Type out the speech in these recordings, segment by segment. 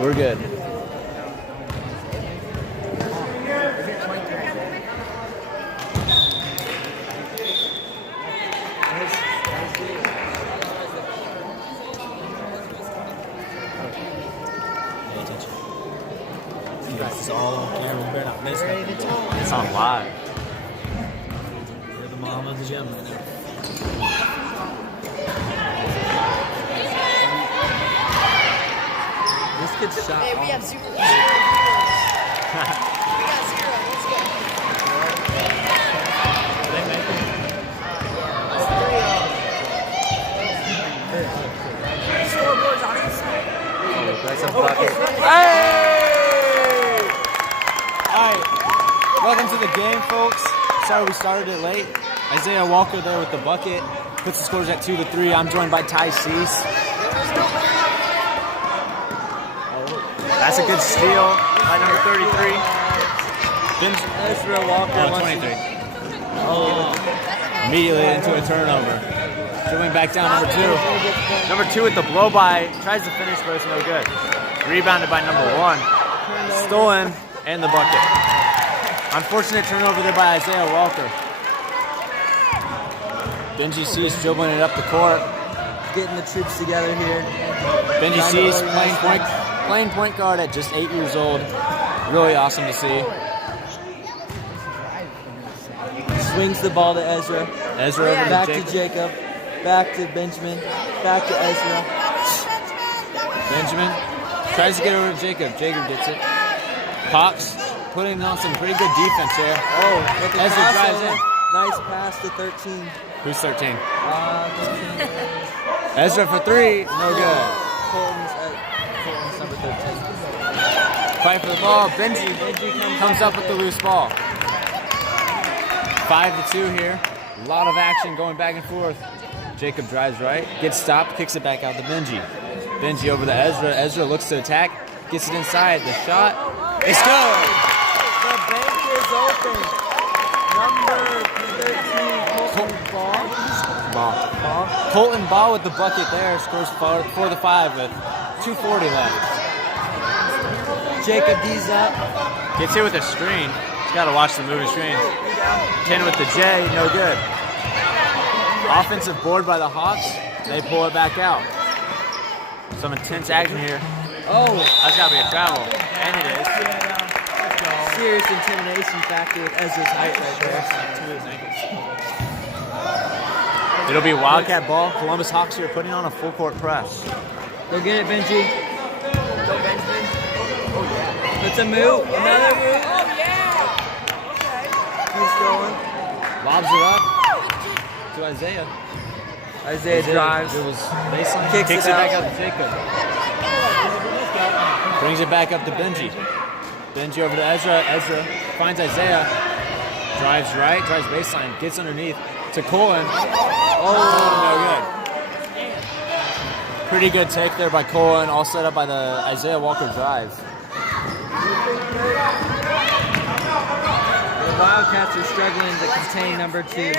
We're good. It's all on camera. You better not miss it. It's on live. You're the mom of the gym right now. This kid's shot. Hey, we have 0. We got 0. Let's go. They make it. Scoreboard's on his side. That's a bucket. Hey! All right. Welcome to the game, folks. Sorry we started it late. Isaiah Walker there with the bucket. Puts the scores at 2-3. I'm joined by Ty Cease. That's a good steal by number 33. Ezra Walker. 23. Immediately into a turnover. Dribbling back down, number 2. Number 2 with the blow-by. Tries to finish, but it's no good. Rebounded by number 1. Stolen, and the bucket. Unfortunate turnover there by Isaiah Walker. Benji Cease dribbling it up the court. Getting the troops together here. Benji Cease playing point guard at just 8 years old. Really awesome to see. Swings the ball to Ezra. Ezra over to Back Jacob. to Jacob. Back to Benjamin. Back to Ezra. Benjamin tries to get over to Jacob. Jacob gets it. Cox putting on some pretty good defense here. Oh, with the Ezra pass drives on. in. Nice pass to 13. Who's 13? 13. Ezra for 3. No good. Colton's number 13. Fight for the ball. Benji comes up with the loose ball. 5-2 here. A lot of action going back and forth. Jacob drives right, gets stopped, kicks it back out to Benji. Benji over to Ezra. Ezra looks to attack, gets it inside. The shot, it's good. The bank is open. Number 13, Colton Ball. Colton Ball with the bucket there, scores 4-5 with 2:40 left. Jacob D's up. Gets hit with a screen. He's got to watch the moving screen. 10 with the J, no good. Offensive board by the Hawks. They pull it back out. Some intense action here. Oh, That's got to be a travel. And it is. serious intimidation factor with Ezra's height right there. It'll be Wildcat ball. Columbus Hawks here putting on a full court press. Go get it, Benji. Go, Benjamin. That's a move. Another move. Oh, yeah. He's going. Lobs it up to Isaiah. Isaiah drives. It was baseline. Kicks Kicks it it back out. up to Jacob. Brings it back up to Benji. Benji over to Ezra. Ezra finds Isaiah. Drives right. Drives baseline. Gets underneath to Colin. Oh, no good. Pretty good take there by Colin. All set up by the Isaiah Walker drive. The Wildcats are struggling to contain number 2. And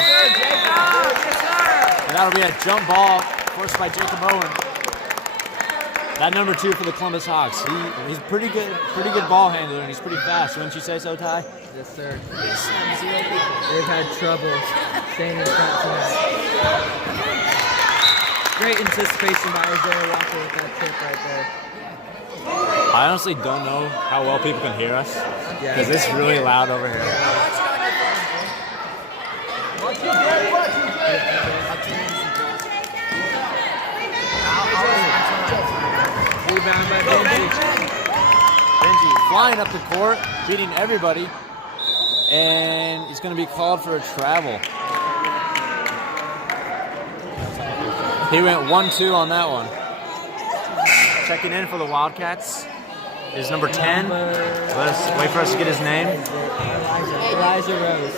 that'll be a jump ball forced by Jacob Owen. That number 2 for the Columbus Hawks. He's pretty good ball handler, and he's pretty fast. Wouldn't you say so, Ty? Yes, sir. They've had trouble staying in front tonight. Great anticipation by Isaiah Walker with that tip right there. I honestly don't know how well people can hear us because it's really loud over here. Rebound by Benji. Benji flying up the court, beating everybody, and he's going to be called for a travel. He went 1-2 on that one. Checking in for the Wildcats is number 10. Wait for us to get his name. Elijah Rose.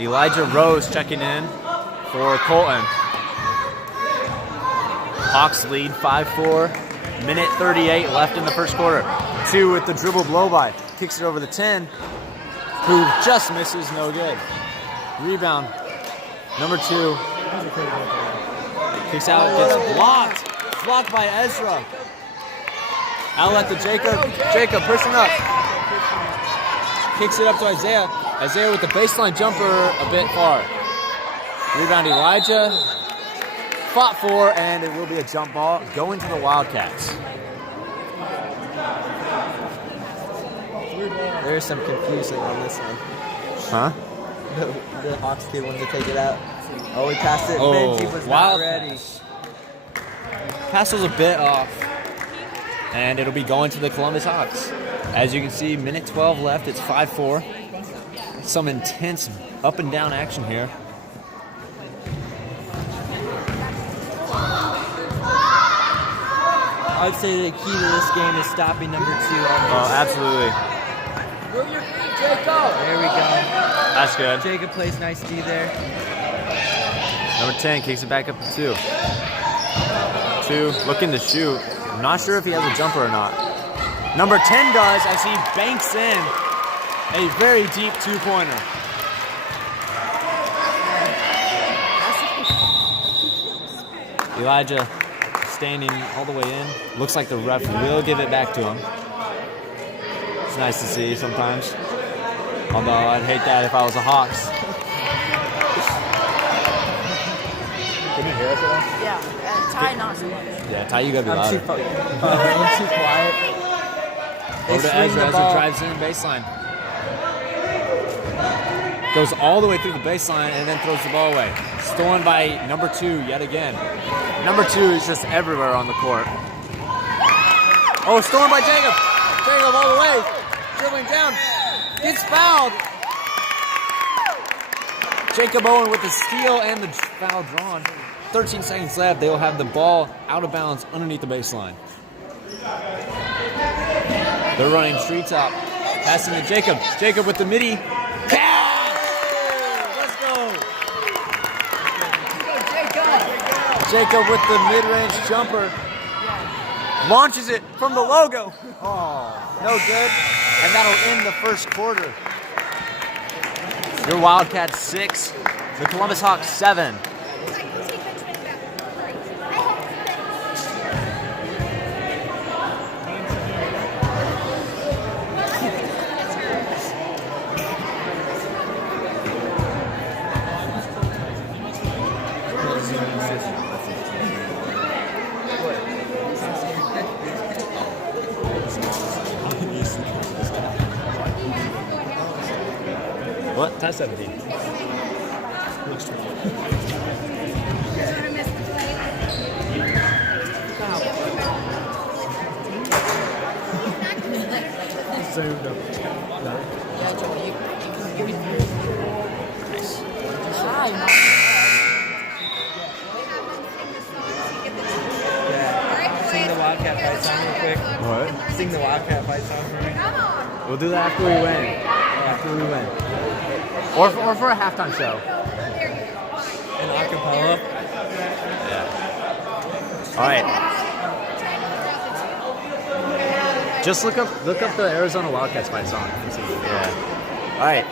Elijah Rose checking in for Colton. Hawks lead 5-4. Minute 38 left in the first quarter. 2 with the dribble blow by. Kicks it over the 10, who just misses, no good. Rebound. Number 2. Kicks out, gets blocked. Blocked by Ezra. Outlet to Jacob. Jacob pushing up. Kicks it up to Isaiah. Isaiah with the baseline jumper a bit far. Rebound Elijah. Fought for, and it will be a jump ball going to the Wildcats. There's some confusion on this one. Huh? The Hawks kid wanted to take it out. Oh, he passed it. Oh, Benji was not wild ready. Pass was a bit off. And it'll be going to the Columbus Hawks. As you can see, minute 12 left. It's 5-4. Some intense up and down action here. I would say the key to this game is stopping number 2. Oh, absolutely. Move your feet, Jacob. There we go. That's good. Jacob plays nice D there. Number 10 kicks it back up to 2. 2 looking to shoot. I'm not sure if he has a jumper or not. Number 10 does as he banks in a very deep 2-pointer. Elijah standing all the way in. Looks like the ref will give it back to him. It's nice to see sometimes. Although I'd hate that if I was a Hawks. Can you hear us at all? Yeah, Ty not so much. Yeah, Ty, you gotta be I'm louder. too quiet. Over to Ezra. Ezra drives in baseline. Goes all the way through the baseline and then throws the ball away. Stolen by number 2 yet again. Number 2 is just everywhere on the court. Oh, stolen by Jacob. Jacob all the way. Dribbling down. Gets fouled. Jacob Owen with the steal and the foul drawn. 13 seconds left. They will have the ball out of bounds underneath the baseline. They're running treetop. Passing to Jacob. Jacob with the midi. Cash! Let's go. Jacob with the mid-range jumper. Launches it from the logo. Oh, no good. And that'll end the first quarter. Your Wildcats 6. The Columbus Hawks 7. What? Tie 17. Sing the Wildcat fight song real quick. What? Sing the Wildcat fight song for me. We'll do that after we win. After we win. Or for a halftime show. An acapella. All right. Just look up the Arizona Wildcats fight song. Yeah. All right.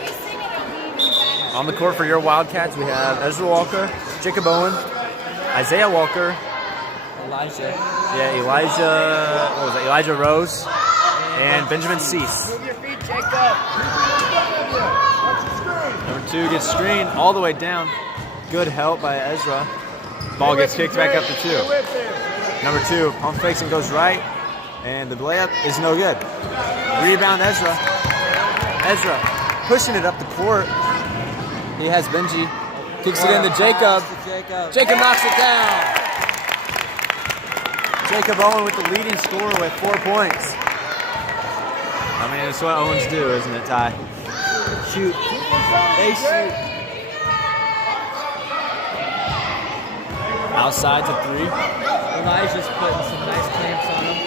On the court for your Wildcats, we have Ezra Walker, Jacob Owen, Isaiah Walker, Elijah. yeah, Elijah. What was it? Elijah Rose, and Benjamin Cease. Move your feet, Jacob. Number 2 gets screened all the way down. Good help by Ezra. Ball gets kicked back up to 2. Number 2 pump fakes and goes right, and the layup is no good. Rebound Ezra. Ezra pushing it up the court. He has Benji. Kicks it into Jacob. Jacob knocks it down. Jacob Owen with the leading scorer with 4 points. I mean, it's what Owens do, isn't it, Ty? Shoot. They shoot. Outside to 3. Elijah's putting some nice clamps on him.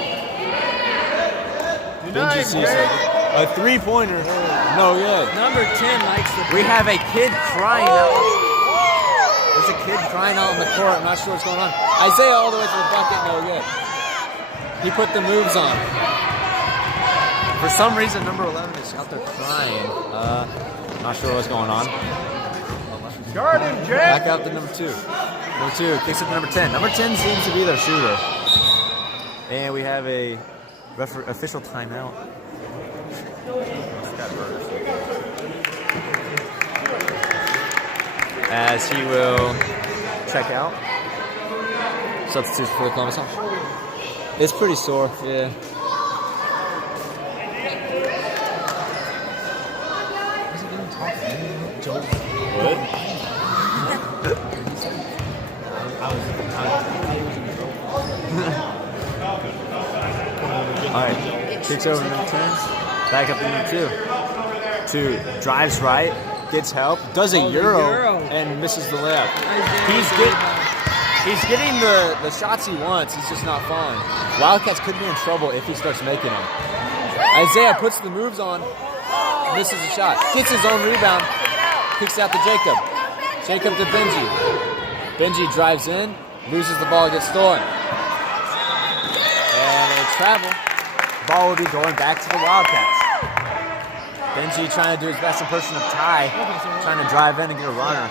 Benji sees a 3-pointer. No good. Number 10 likes the. We have a kid crying out. There's a kid crying out on the court. I'm not sure what's going on. Isaiah all the way to the bucket. No good. He put the moves on. For some reason, number 11 is out there crying. Not sure what's going on. Guard him, Jay. Back out to number 2. Number 2 kicks it to number 10. Number 10 seems to be their shooter. And we have a Official timeout. As he will check out. Substitutes for the Columbus Hawks. It's pretty sore, yeah. What? Alright, kicks over number 10, back up to number 2. 2 drives right, gets help, does a euro, and misses the layup. He's getting the shots he wants, he's just not falling. Wildcats could be in trouble if he starts making them. Isaiah puts the moves on, misses the shot, gets his own rebound, kicks out to Jacob. Jacob to Benji. Benji drives in, loses the ball, gets stolen. And a travel. Ball will be going back to the Wildcats. Benji trying to do his best impression of Ty, trying to drive in and get a runner.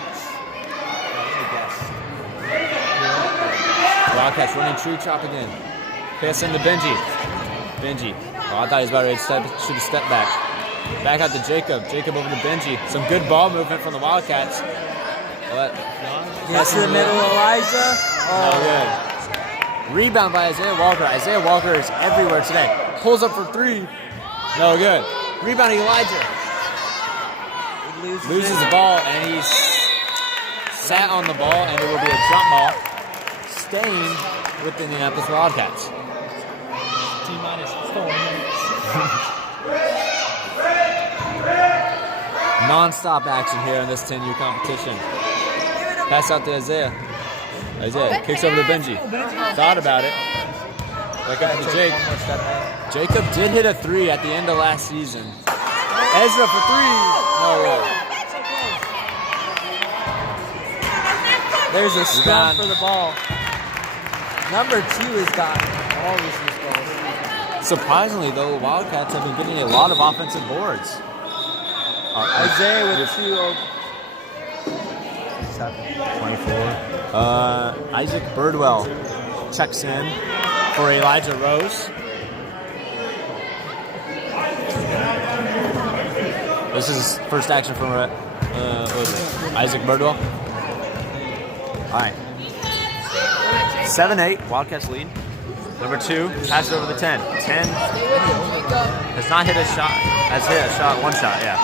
Wildcats running true chop again. Pass into Benji. Benji. Oh, I thought he was about ready to shoot a step back. Back out to Jacob. Jacob over to Benji. Some good ball movement from the Wildcats. Gets to the middle, Elijah. No good. Rebound by Isaiah Walker. Isaiah Walker is everywhere today. Pulls up for 3. No good. Rebound Elijah. Loses the ball and he's sat on the ball and it will be a jump ball. Staying with the Indianapolis Wildcats. T-minus 4 minutes. Non-stop action here in this 10U competition. Pass out to Isaiah. Isaiah kicks over to Benji. Thought about it. Back up to Jake. Jacob did hit a 3 at the end of last season. Ezra for 3. No way. There's a stump for the ball. Number 2 has gotten all these balls. Surprisingly, though, Wildcats have been getting a lot of offensive boards. Isaiah with 24. Isaac Birdwell checks in for Elijah Rose. This is his first action from Isaac Birdwell. All right. 7-8, Wildcats lead. Number 2, passes over the 10. 10 has not hit a shot. Has hit a shot, 1 shot, yeah.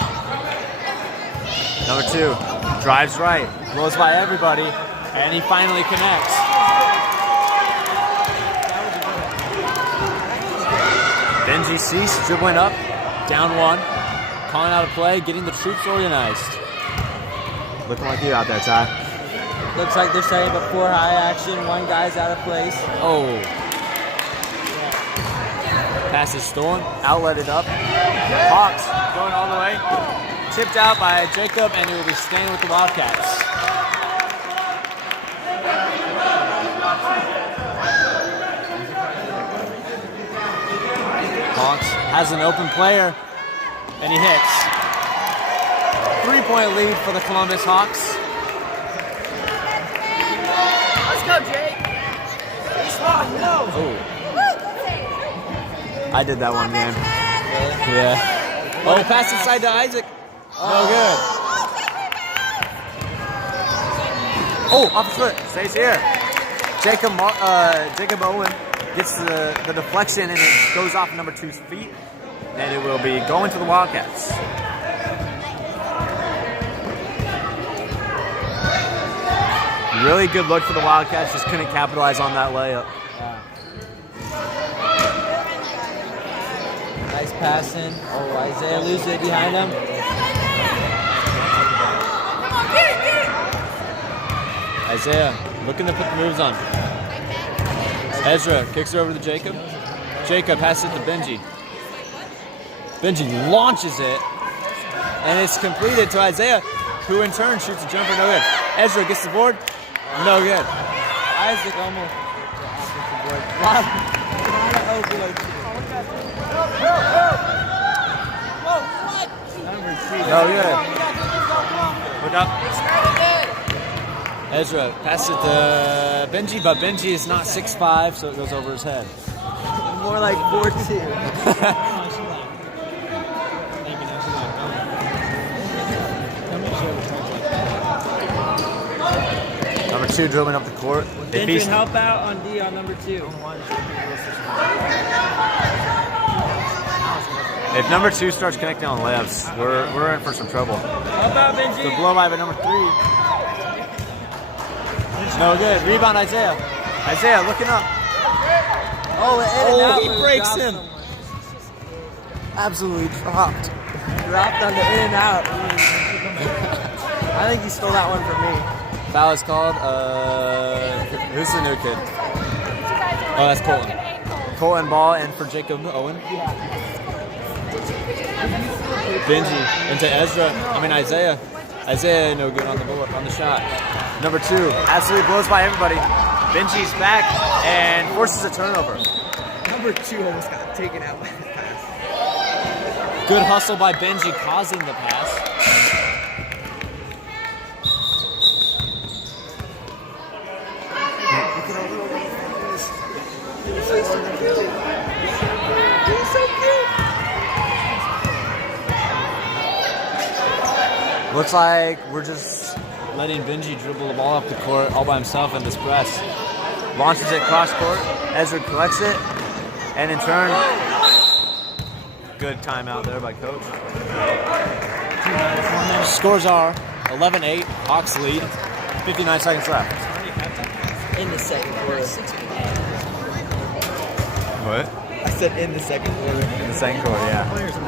Number 2, drives right, blows by everybody, and he finally connects. Benji Cease dribbling up, down 1, calling out a play, getting the troops organized. Looking like you out there, Ty. Looks like they're setting up 4 high action. 1 guy's out of place. Oh. Pass is stolen, outletted up. Hawks going all the way. Tipped out by Jacob, and it will be staying with the Wildcats. Hawks has an open player, and he hits. 3-point lead for the Columbus Hawks. Let's go, Jake. Oh. I did that one game. Yeah. Oh, pass inside to Isaac. No good. Oh, off his foot. Stays here. Jacob Owen gets the deflection and it goes off number 2's feet. And it will be going to the Wildcats. Really good look for the Wildcats. Just couldn't capitalize on that layup. Nice passing. Oh, Isaiah loses it behind him. Isaiah looking to put the moves on. Ezra kicks it over to Jacob. Jacob passes it to Benji. Benji launches it, and it's completed to Isaiah, who in turn shoots a jumper, no good. Ezra gets the board, no good. Isaac almost. Lot of open. No good. Look up. Ezra passes it to Benji, but Benji is not 6'5", so it goes over his head. more like 4-2. Oh, she like, thinking that she like, I'm not sure what it's like. Number 2 dribbling up the court. If Benji, he's, help out on D on number 2. if number 2 starts connecting on layups, we're in for some trouble. Help out, The Benji. blow by number 3. No good. Rebound, Isaiah. Isaiah looking up. Oh, in and out, he but breaks dropped him. someone. Absolutely dropped. Dropped on the in and out. I think he stole that one from me. Foul is called. Who's the new kid? Oh, that's Colton. Colton ball and for Jacob Owen. Benji into Ezra. Isaiah. Isaiah no good on the bullet, on the shot. Number 2 absolutely blows by everybody. Benji's back and forces a turnover. Number 2 almost got taken out by the pass. Good hustle by Benji causing the pass. Looks like we're just letting Benji dribble the ball up the court all by himself in this press. Launches it cross court. Ezra collects it. And in turn, good timeout there by coach. Scores are 11-8. Hawks lead. 59 seconds left. In the second quarter. What? I said in the second quarter. In the second quarter, yeah.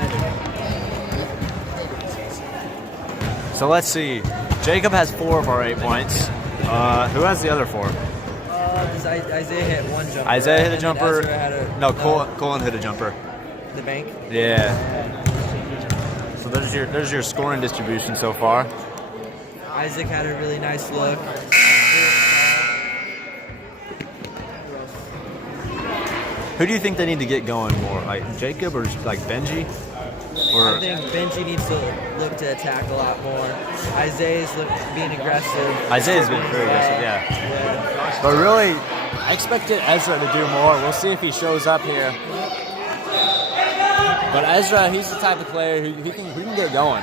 So let's see. Jacob has 4 of our 8 points. Who has the other 4? Does Isaiah hit one jumper? Isaiah hit a and jumper. Ezra had a, No, Colin hit a jumper. The bank. Yeah. So there's your scoring distribution so far. Isaac had a really nice look. Who do you think they need to get going more? Like Jacob or like Benji? I think Benji needs to look to attack a lot more. Isaiah's being aggressive. Isaiah's been very aggressive, yeah. But really, I expected Ezra to do more. We'll see if he shows up here. But Ezra, he's the type of player who he can get going.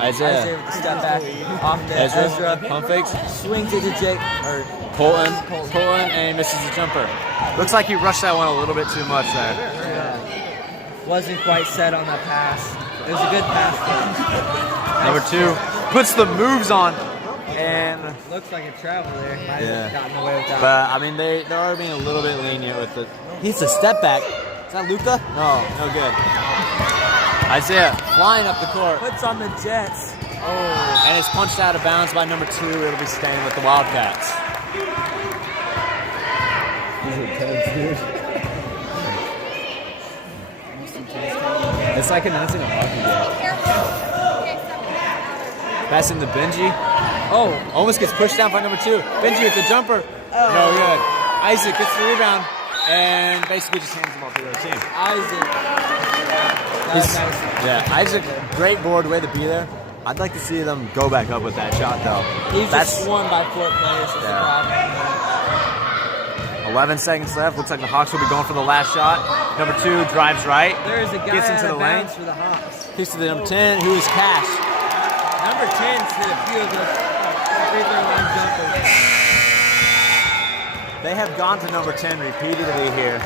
Isaiah Isaiah with the step back off to Ezra, Ezra. pump fakes. Swings it to Jake. Or Colton, and he misses the jumper. Looks like he rushed that one a little bit too much there. wasn't quite set on that pass. It was a good pass. Number 2 puts the moves on, and Looks like a travel there. Might Yeah. have gotten away with that. but I mean they are being a little bit lenient with it. He's a step back. Is that Luka? No good. Isaiah flying up the court, Puts on the Jets. Oh. and it's punched out of bounds by number 2. It'll be staying with the Wildcats. It's like announcing a hockey game. Passing to Benji. Oh, almost gets pushed down by number 2. Benji with the jumper. No good. Isaac gets the rebound and basically just hands the ball to the other team. Isaac. Yeah, Isaac, great board, way to be there. I'd like to see them go back up with that shot though. He's just won by 4 players. That's Yeah. the problem. 11 seconds left. Looks like the Hawks will be going for the last shot. Number 2 drives right. There's a guy Gets into out the of lane. bounds for the Hawks. Kicks to the number 10, who is Cash. Number 10's hit a few of the free throw line jumpers. They have gone to number 10 repeatedly here.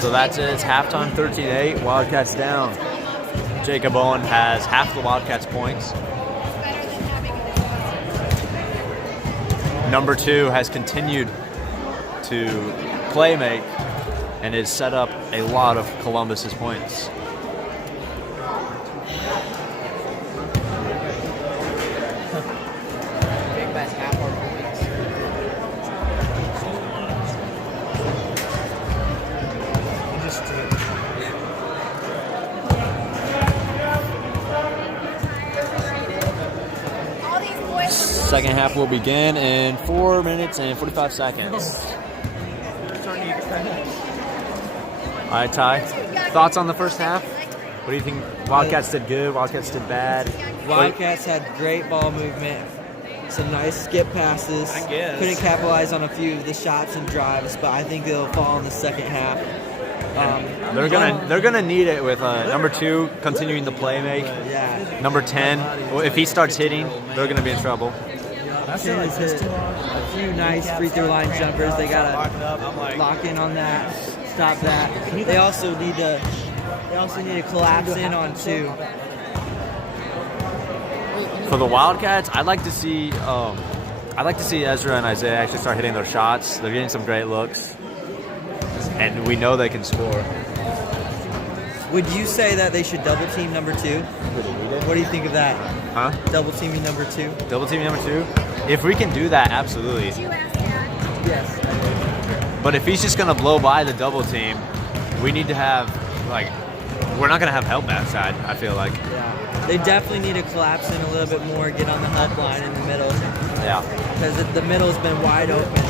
So that's it. It's halftime, 13-8. Wildcats down. Jacob Owen has half the Wildcats' points. Number 2 has continued to play make and has set up a lot of Columbus's points. Big Best half our points. All these boys. Second half will begin in 4 minutes and 45 seconds. All right, Ty. Thoughts on the first half? What do you think? Wildcats did good. Wildcats did bad. Wildcats had great ball movement, some nice skip passes. I guess. Couldn't capitalize on a few of the shots and drives, but I think they'll fall in the second half. They're gonna need it with number 2 continuing the play make. Yeah. Number 10, if he starts hitting, they're gonna be in trouble. I feel like Hit a few nice free throw line jumpers. They gotta lock in on that, stop that. They also need to collapse in on 2. For the Wildcats, I'd like to see Ezra and Isaiah actually start hitting their shots. They're getting some great looks, and we know they can score. Would you say that they should double team number 2? What do you think of that? Huh? Double teaming number 2? Double team number 2? If we can do that, absolutely. Yes. But if he's just gonna blow by the double team, we need to have we're not gonna have help backside. I feel like. Yeah. They definitely need to collapse in a little bit more, get on the help line in the middle. Yeah. Because the middle's been wide open.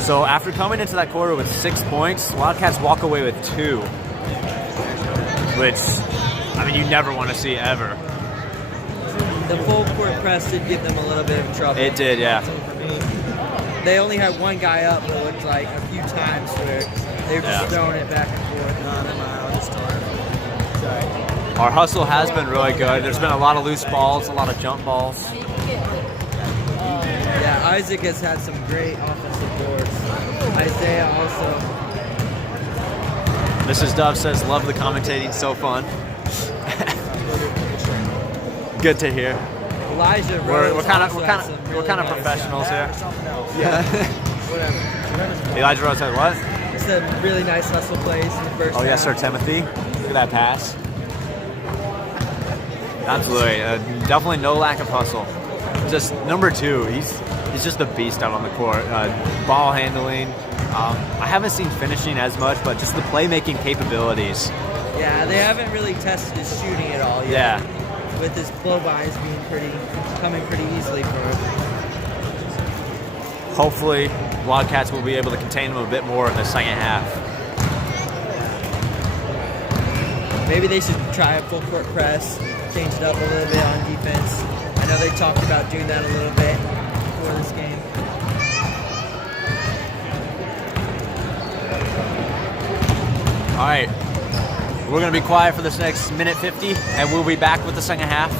So after coming into that quarter with 6 points, Wildcats walk away with 2, which, I mean, you never want to see ever. The full court press did give them a little bit of trouble. It did, yeah. They only had one guy up, but it looked like a few times where they were just throwing it back and forth. Sorry. Our hustle has been really good. There's been a lot of loose balls, a lot of jump balls. Yeah, Isaac has had some great offensive boards. Isaiah also. Mrs. Dove says, love the commentating, so fun. Good to hear. Elijah We're Rose kind also had some of really nice professionals here. Yeah. Elijah Rose said what? Some really nice hustle plays in the first Oh yes, Sir half. Timothy. Look at that pass. Absolutely, definitely no lack of hustle. Just number 2, he's just a beast out on the court. Ball handling. I haven't seen finishing as much, but just the playmaking capabilities. Yeah, they haven't really tested his shooting at all yet. Yeah. With his blow-bys coming pretty easily for him. Hopefully, Wildcats will be able to contain him a bit more in the second half. Maybe they should try a full court press, change it up a little bit on defense. I know they talked about doing that a little bit before this game. All right, we're going to be quiet for this next minute 50, and we'll be back with the second half.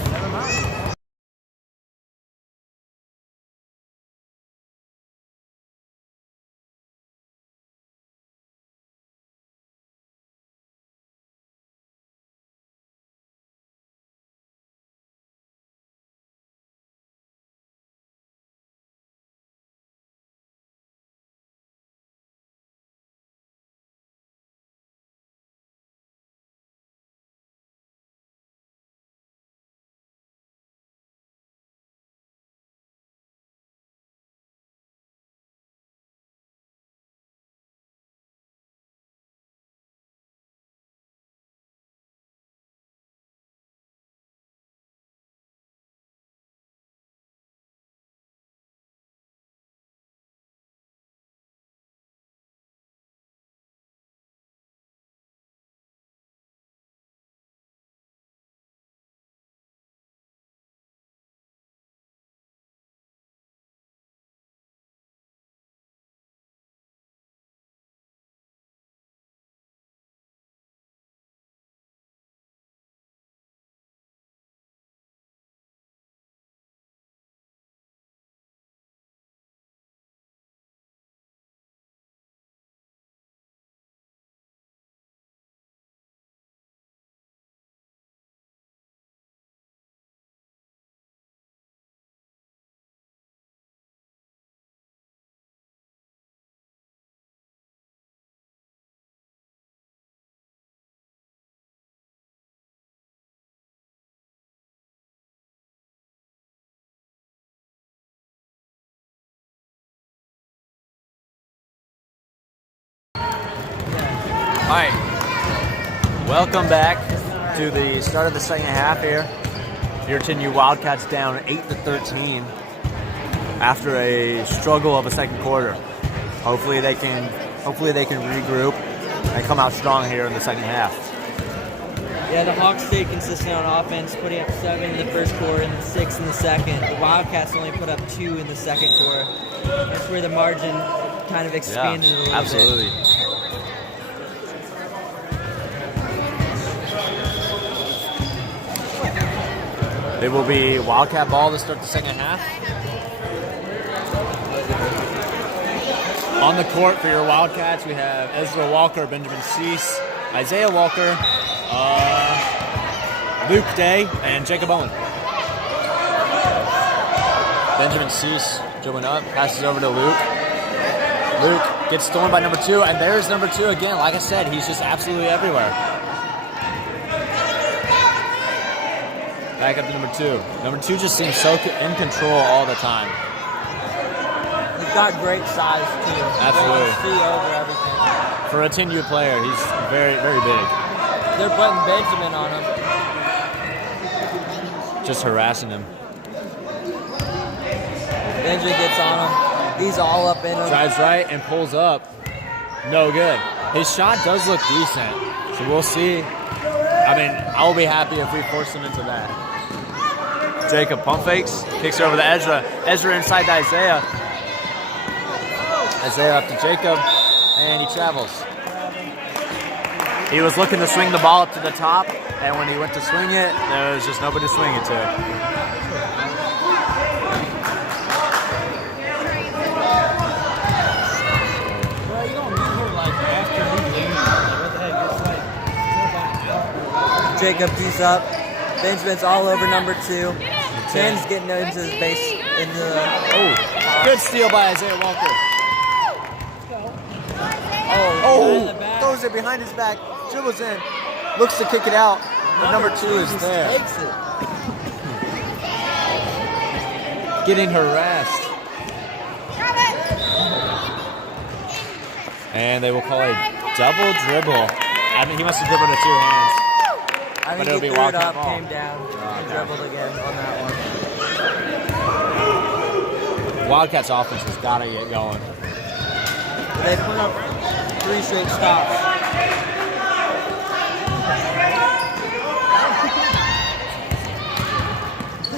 All right, welcome back to the start of the second half here. Puritan U Wildcats down 8-13 after a struggle of a second quarter. Hopefully they can regroup and come out strong here in the second half. Yeah, the Hawks stayed consistent on offense, putting up 7 in the first quarter and then 6 in the second. The Wildcats only put up 2 in the second quarter. That's where the margin kind of expanded a little absolutely. bit. It will be Wildcat ball to start the second half. On the court for your Wildcats, we have Ezra Walker, Benjamin Cease, Isaiah Walker, Luke Day, and Jacob Owen. Benjamin Cease dribbling up, passes over to Luke. Luke gets stolen by number 2, and there's number 2 again. Like I said, he's just absolutely everywhere. Back up to number 2. Number 2 just seems so in control all the time. He's got great size, too. Absolutely. Great to see over everything. For a 10U player, he's very, very big. They're putting Benjamin on him. Just harassing him. Benjamin gets on him. He's all up in him. Drives right and pulls up. No good. His shot does look decent, so we'll see. I mean, I'll be happy if we force him into that. Jacob pump fakes, kicks it over to Ezra. Ezra inside to Isaiah. Isaiah up to Jacob, and he travels. He was looking to swing the ball up to the top, and when he went to swing it, there was just nobody to swing it to. Jacob tees up. Benjamin's all over number 2. 10's getting into the base. Good steal by Isaiah Walker. Oh, Throws it behind his back, dribbles in, looks to kick it out, but number 2 is there. Takes it. Getting harassed. And they will call a double dribble. I mean, he must have dribbled with 2 hands. I think it'll he be threw it Wildcat up, ball. came down, and dribbled again on that one. Wildcats offense has got to get going. They put up 3 straight stops.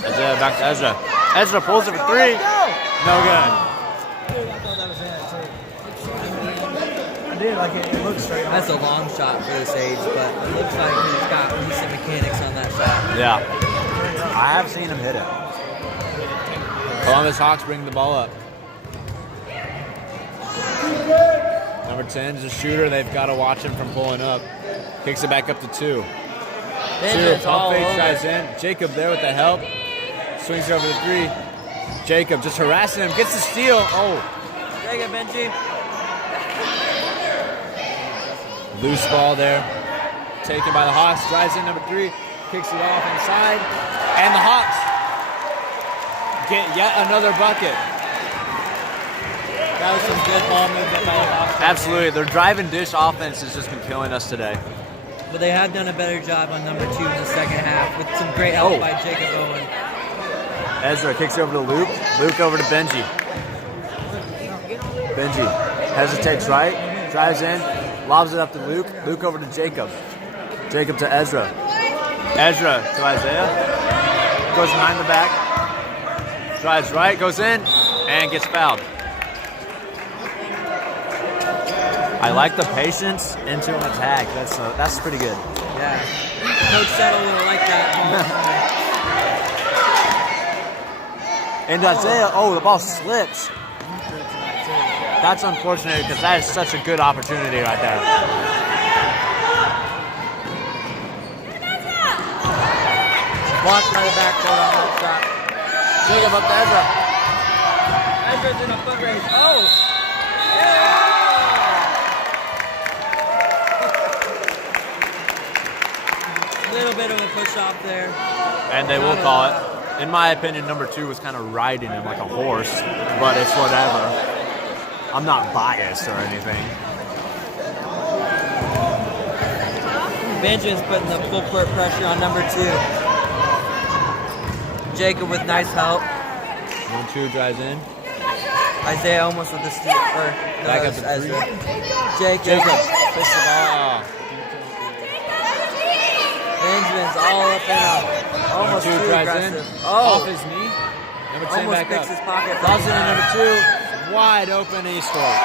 Isaiah back to Ezra. Ezra pulls it for 3. No good. It looks straight on. That's a long shot for this age, but it looks like he's got decent mechanics on that shot. Yeah. I have seen him hit it. Columbus Hawks bring the ball up. Number 10 is a shooter. They've got to watch him from pulling up. Kicks it back up to 2. Benjamin's all Pump fake over. tries in. Jacob there with the help. Swings it over to 3. Jacob just harassing him. Gets the steal. Oh. Jacob, Benji. Loose ball there. Taken by the Hawks. Drives in number 3. Kicks it off inside. And the Hawks get yet another bucket. That was some good ball movement by the Hawks. Absolutely. Their drive and dish offense has just been killing us today. But they have done a better job on number 2 in the second half with some great help by Jacob Owen. Ezra kicks it over to Luke. Luke over to Benji. Benji hesitates right. Drives in. Lobs it up to Luke. Luke over to Jacob. Jacob to Ezra. Ezra to Isaiah. Goes behind the back. Drives right. Goes in. And gets fouled. I like the patience into an attack. That's pretty good. Yeah. Coach Settle will like that. And Isaiah, the ball slips. That's unfortunate because that is such a good opportunity right there. Blocked by the backboard on that shot. Jacob up to Ezra. Ezra's in a foot race. Oh! Yeah! Little bit of a push off there. And they will call it. In my opinion, number 2 was kind of riding him like a horse, but it's whatever. I'm not biased or anything. Benjamin's putting the full court pressure on number 2. Jacob with nice help. 1-2 drives in. Isaiah almost with the steal. Back up to 3. Ezra. Jacob. Push the ball. is all up in him. Almost Number 2 too drives aggressive. in. Oh, Off his knee. Number 10 almost back picks up. his pocket. Falls in at number 2. Wide open, and he scores.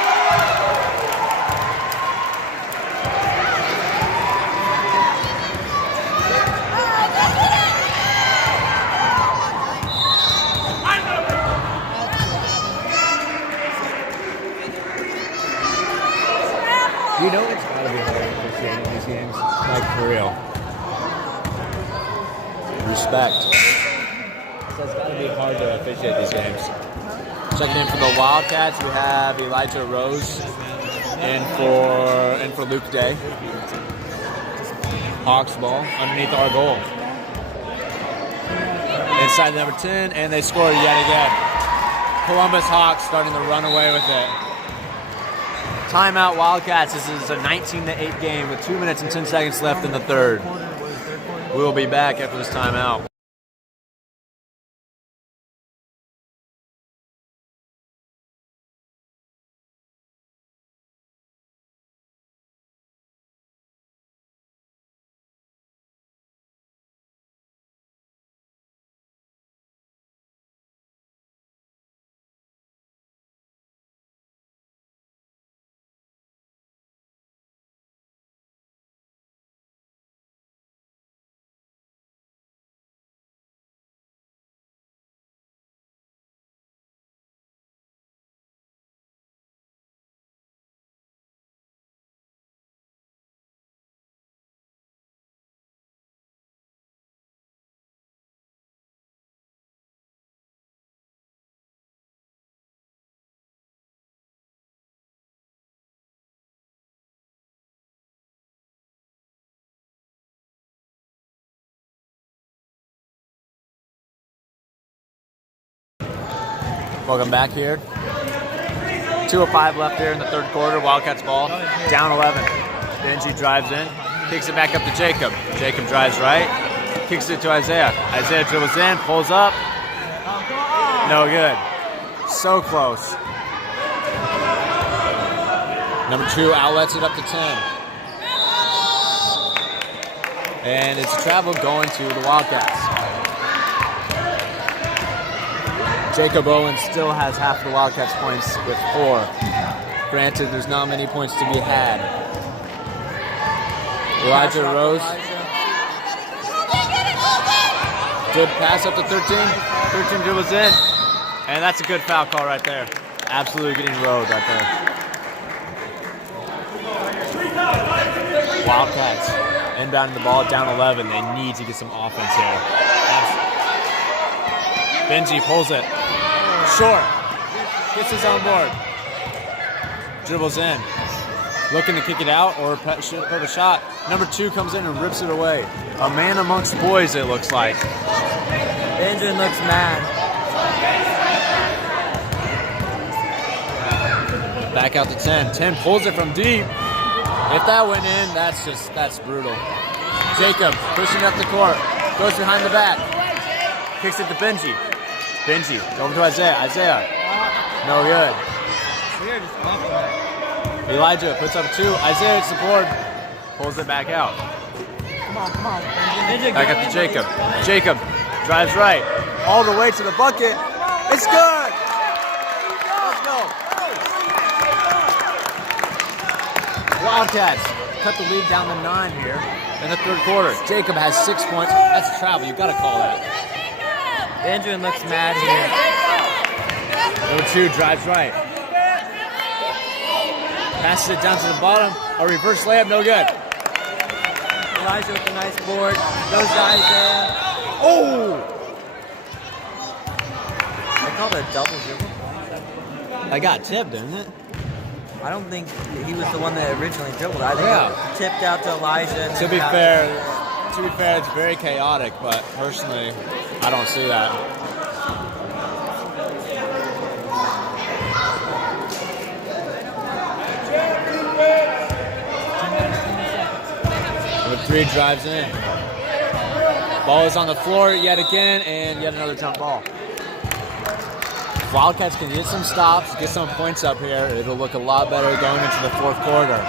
You know it's gotta be hard to officiate these games. Like, for real. Respect. So it's gotta be hard to officiate these games. Checking in for the Wildcats, we have Elijah Rose in for Luke Day. Hawks ball underneath our goal. Inside number 10, and they score yet again. Columbus Hawks starting to run away with it. Timeout Wildcats. This is a 19-8 game with 2 minutes and 10 seconds left in the third. We will be back after this timeout. Welcome back here. 2:05 left here in the third quarter. Wildcats ball. Down 11. Benji drives in. Kicks it back up to Jacob. Jacob drives right. Kicks it to Isaiah. Isaiah dribbles in. Pulls up. No good. So close. Number 2 outlets it up to 10. And it's a travel going to the Wildcats. Jacob Owen still has half the Wildcats points with 4. Granted, there's not many points to be had. Elijah Rose. Good pass up to 13. 13 dribbles in. And that's a good foul call right there. Absolutely getting rolled right there. Wildcats inbounding the ball down 11. They need to get some offense here. Benji pulls it. Short. Gets his own board. Dribbles in. Looking to kick it out or put a shot. Number 2 comes in and rips it away. A man amongst boys, it looks like. Benjamin looks mad. Back out to 10. 10 pulls it from deep. If that went in, that's brutal. Jacob pushing up the court. Goes behind the back. Kicks it to Benji. Benji over to Isaiah. Isaiah. No good. Elijah puts up 2. Isaiah hits the board. Pulls it back out. Back up to Jacob. Jacob drives right. All the way to the bucket. It's good. Let's go. Wildcats cut the lead down to 9 here in the third quarter. Jacob has 6 points. That's a travel. You got to call that. Benjamin looks mad here. Number 2 drives right. Passes it down to the bottom. A reverse layup, no good. Elijah with a nice board. Goes to Isaiah. Oh! They called it a double dribble. I got tipped, didn't it? I don't think he was the one that originally dribbled. I think Yeah. it tipped out to Elijah. To be fair, it's very chaotic, but personally, I don't see that. Number 3 drives in. Ball is on the floor yet again, and yet another jump ball. If Wildcats can get some stops, get some points up here, it'll look a lot better going into the fourth quarter.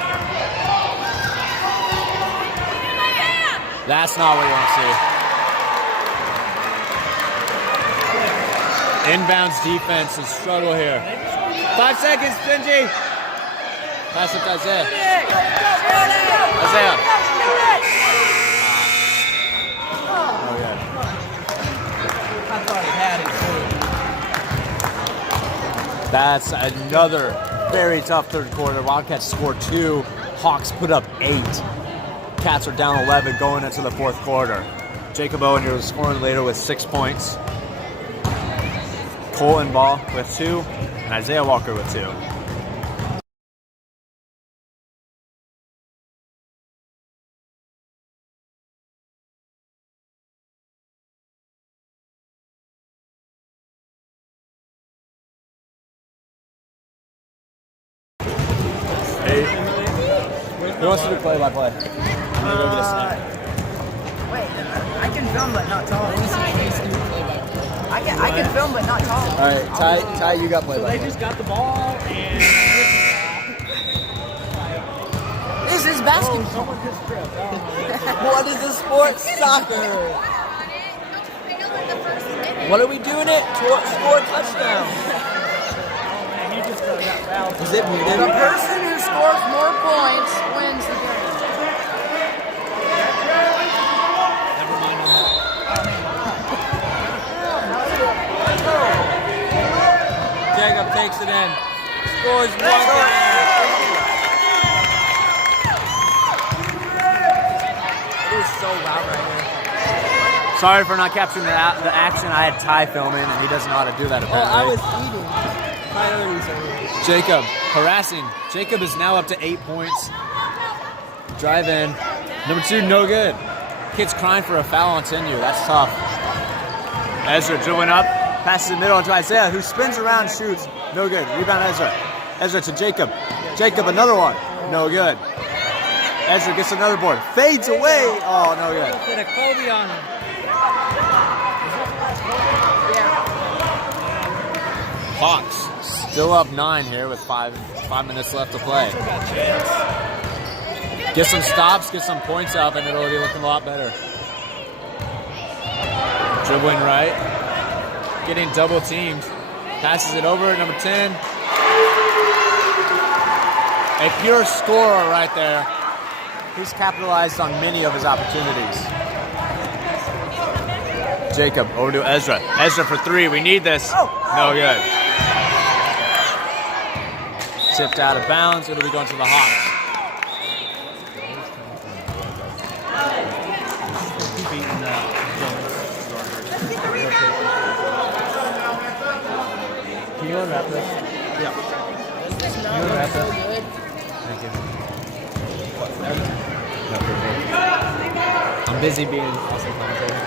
That's not what you want to see. Inbounds defense and struggle here. 5 seconds, Benji. Pass it to Isaiah. Isaiah. Oh, yeah. I thought he had it. That's another very tough third quarter. Wildcats scored 2. Hawks put up 8. Cats are down 11 going into the fourth quarter. Jacob Owen was scoring later with 6 points. Colton Ball with 2. And Isaiah Walker with 2. Who wants to do play-by-play? I'm gonna go get a snack. Wait, I can film but not talk. I can film but not talk. All right, Ty, you got play-by-play. They just got the ball and This is basketball. someone just tripped. What is this sport? Soccer. What are we doing it? Score a touchdown. He just got fouled. Is it muted? The person who scores more points wins the game. Never mind on that. Jacob takes it in. Scores one. It was so loud right here. Sorry for not capturing the action. I had Ty filming, and he doesn't know how to do that Oh, apparently. I was eating. Priorities are here. Jacob harassing. Jacob is now up to 8 points. Drive in. Number 2, no good. Kid's crying for a foul on Tenyu. That's tough. Ezra dribbling up. Passes the middle to Isaiah, who spins around and shoots. No good. Rebound Ezra. Ezra to Jacob. Jacob, another one. No good. Ezra gets another board. Fades away. Oh, no good. Put a Kobe on him. Hawks still up 9 here with 5 minutes left to play. Get some stops, get some points up, and it'll be looking a lot better. Dribbling right, getting double teamed. Passes it over, number 10. A pure scorer right there. He's capitalized on many of his opportunities. Jacob over to Ezra. Ezra for 3. We need this. No good. Tipped out of bounds. It'll be going to the Hawks. Can you unwrap this? Can you unwrap this? Thank you. I'm busy being awesome commentator.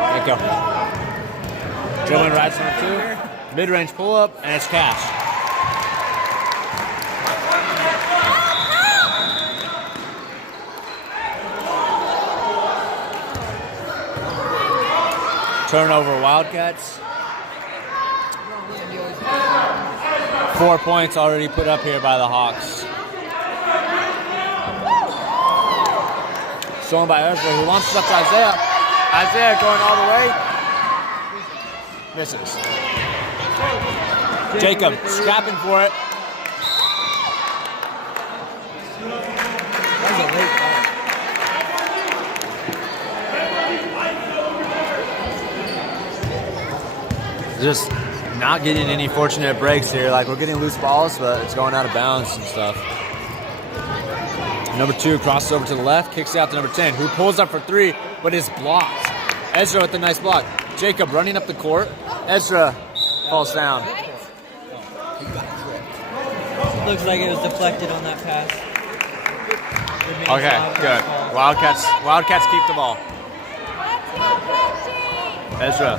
There you go. Dribbling right number 2. Mid-range pull-up, and it's cash. Turnover Wildcats. 4 points already put up here by the Hawks. Stolen by Ezra, who launches up to Isaiah. Isaiah going all the way. Misses. Jacob scrapping for it. That was a late foul. Just not getting any fortunate breaks here. Like, we're getting loose balls, but it's going out of bounds and stuff. Number 2 crosses over to the left, kicks out to number 10, who pulls up for 3, but is blocked. Ezra with the nice block. Jacob running up the court. Ezra falls down. Looks like it was deflected on that pass. Okay, good. Wildcats keep the ball. Ezra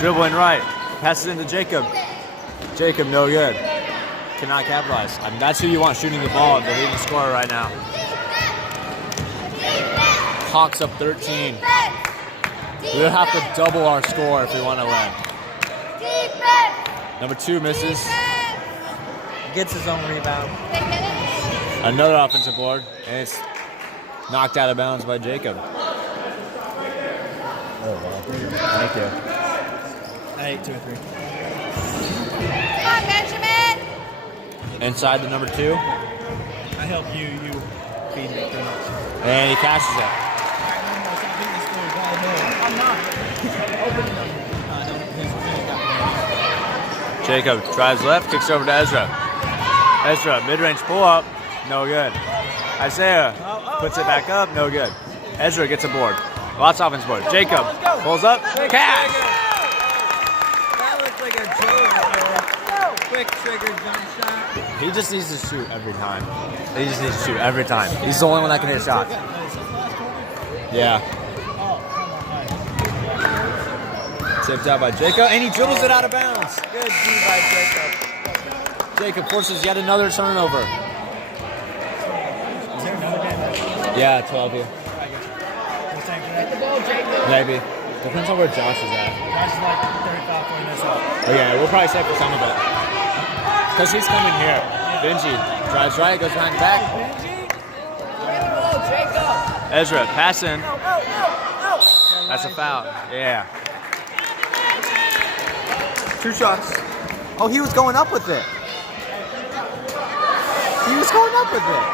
dribbling right, passes into Jacob. Jacob, no good. Cannot capitalize. I mean, that's who you want shooting the ball, the leading scorer right now. Hawks up 13. We'll have to double our score if we want to win. Number 2 misses. Gets his own rebound. Another offensive board, and it's Knocked out of bounds by Jacob. Oh, wow. Thank you. I ate 2 or 3. Come on, Benjamin! Inside the number 2. I help you. You feed me pretty much. And he cashes it. I'm not. Opening them. Jacob drives left, kicks over to Ezra. Ezra, mid-range pull-up, no good. Isaiah puts it back up, no good. Ezra gets a board. Lots of offense board. Jacob pulls up, cash! That looks like a joke right there. Quick trigger jump shot. He just needs to shoot every time. He just needs to shoot every time. He's the only one that can hit shots. Yeah. Tipped out by Jacob, and he dribbles it out of bounds. Good D by Jacob. Jacob forces yet another turnover. Is there another game? Yeah, 12 here. What's time for that? The ball, Jacob. Maybe. Depends on where Josh is at. That's like 35, 40 minutes out. Oh, yeah, we'll probably say for some of it. Because he's coming here. Benji drives right, goes behind the back. Give the ball, Jacob. Ezra, passing. That's a foul. Yeah. 2 shots. Oh, he was going up with it. He was going up with it.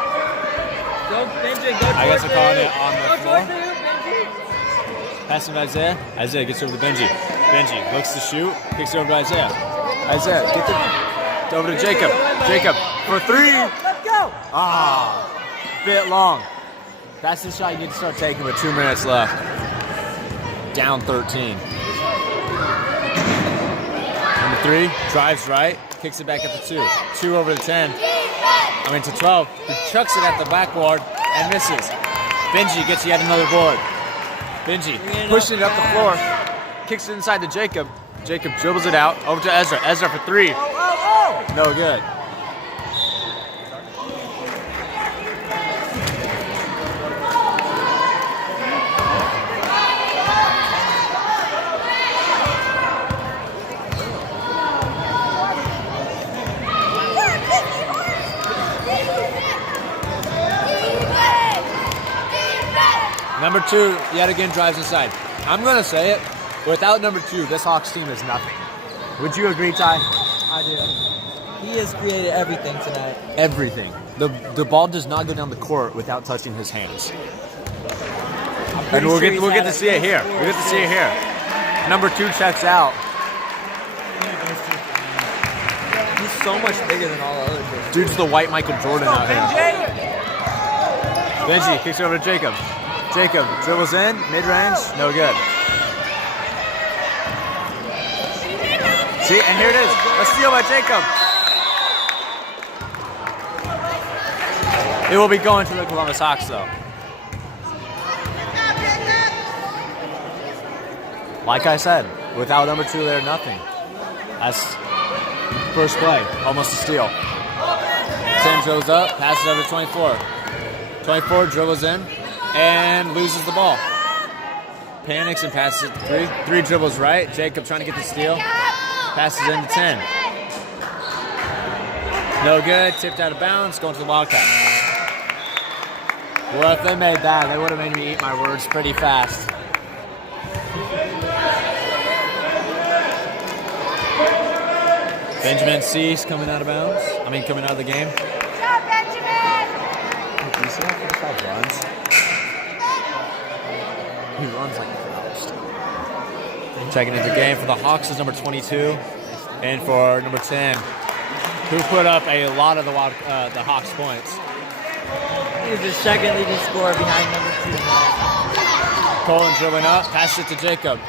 Go, Benji, go I guess towards I'm calling the it on the Go floor. towards the hoop, Benji. Passing to Isaiah. Isaiah gets over to Benji. Benji looks to shoot. Kicks it over to Isaiah. Isaiah gets it over to Jacob. Jacob for 3. Let's go. Ah, bit long. That's the shot you need to start taking with 2 minutes left. Down 13. Number 3 drives right, kicks it back at the 2. 2 over to 10. To 12. He chucks it at the backboard and misses. Benji gets yet another board. Benji pushing it up the floor, kicks it inside to Jacob. Jacob dribbles it out over to Ezra. Ezra for 3. No good. Number 2, yet again, drives inside. I'm going to say it. Without number 2, this Hawks team is nothing. Would you agree, Ty? I do. He has created everything tonight. Everything. The ball does not go down the court without touching his hands. And we'll get to see it here. We'll get to see it here. Number 2 checks out. He's so much bigger than all the other kids. Dude's the white Michael Jordan out here. Benji kicks it over to Jacob. Jacob dribbles in, mid-range, no good. See, and here it is. A steal by Jacob. It will be going to the Columbus Hawks, though. Like I said, without number 2, they're nothing. That's first play, almost a steal. 10 dribbles up, passes over to 24. 24 dribbles in and loses the ball. Panics and passes it to 3. 3 dribbles right. Jacob trying to get the steal. Passes into 10. No good. Tipped out of bounds. Going to the Wildcats. Well, if they made that, they would have made me eat my words pretty fast. Benjamin Cease coming out of bounds. Coming out of the game. Good job, Benjamin! Do you see how fast runs? He runs like a fast. Checking into the game for the Hawks is number 22, and for number 10, who put up a lot of the Hawks points. He's the second leading scorer behind number 2. Colin dribbling up, passes it to Jacob.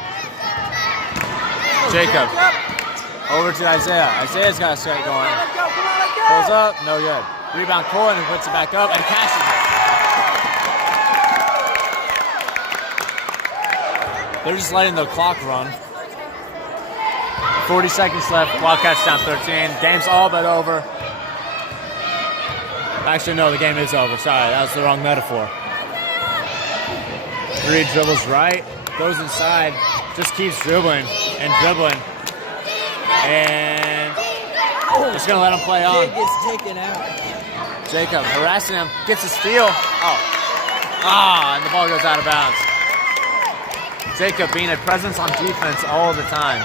Jacob over to Isaiah. Isaiah's got a straight going. Pulls up, no good. Rebound Colin and puts it back up and cashes it. They're just letting the clock run. 40 seconds left. Wildcats down 13. Game's all but over. Actually, no, the game is over. Sorry, that was the wrong metaphor. 3 dribbles right. Goes inside. Just keeps dribbling and dribbling. And just going to let him play on. Kid gets taken out. Jacob harassing him. Gets a steal. Oh. Ah, and the ball goes out of bounds. Jacob being a presence on defense all the time.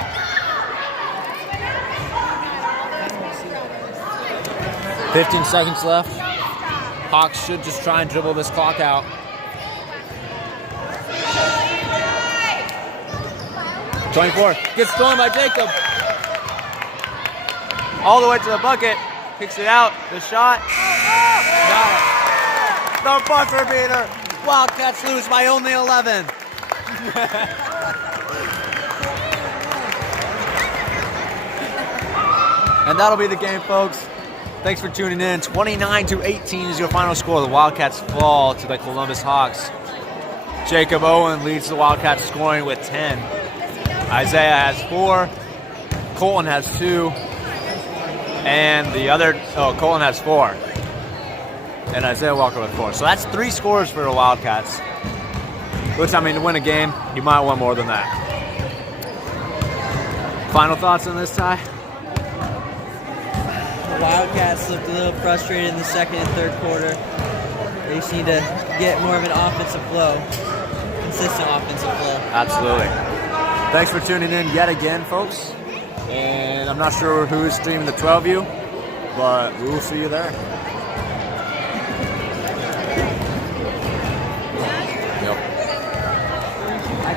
"15 seconds left. Hawks should just try and dribble this clock out. "24. Gets stolen by Jacob. All the way to the bucket. Kicks it out. The shot. Got it. The buzzer beater. Wildcats lose by only 11. And that'll be the game, folks. Thanks for tuning in. 29-18 is your final score. The Wildcats fall to the Columbus Hawks. Jacob Owen leads the Wildcats scoring with 10. Isaiah has 4. Colton has 2. And Colton has 4. And Isaiah Walker with 4. So that's 3 scores for the Wildcats. Which, I mean, to win a game, you might want more than that. Final thoughts on this, Ty? The Wildcats looked a little frustrated in the second and third quarter. They just need to get more of an offensive flow, consistent offensive flow. Absolutely. Thanks for tuning in yet again, folks. And I'm not sure who's streaming the 12U, but we will see you there.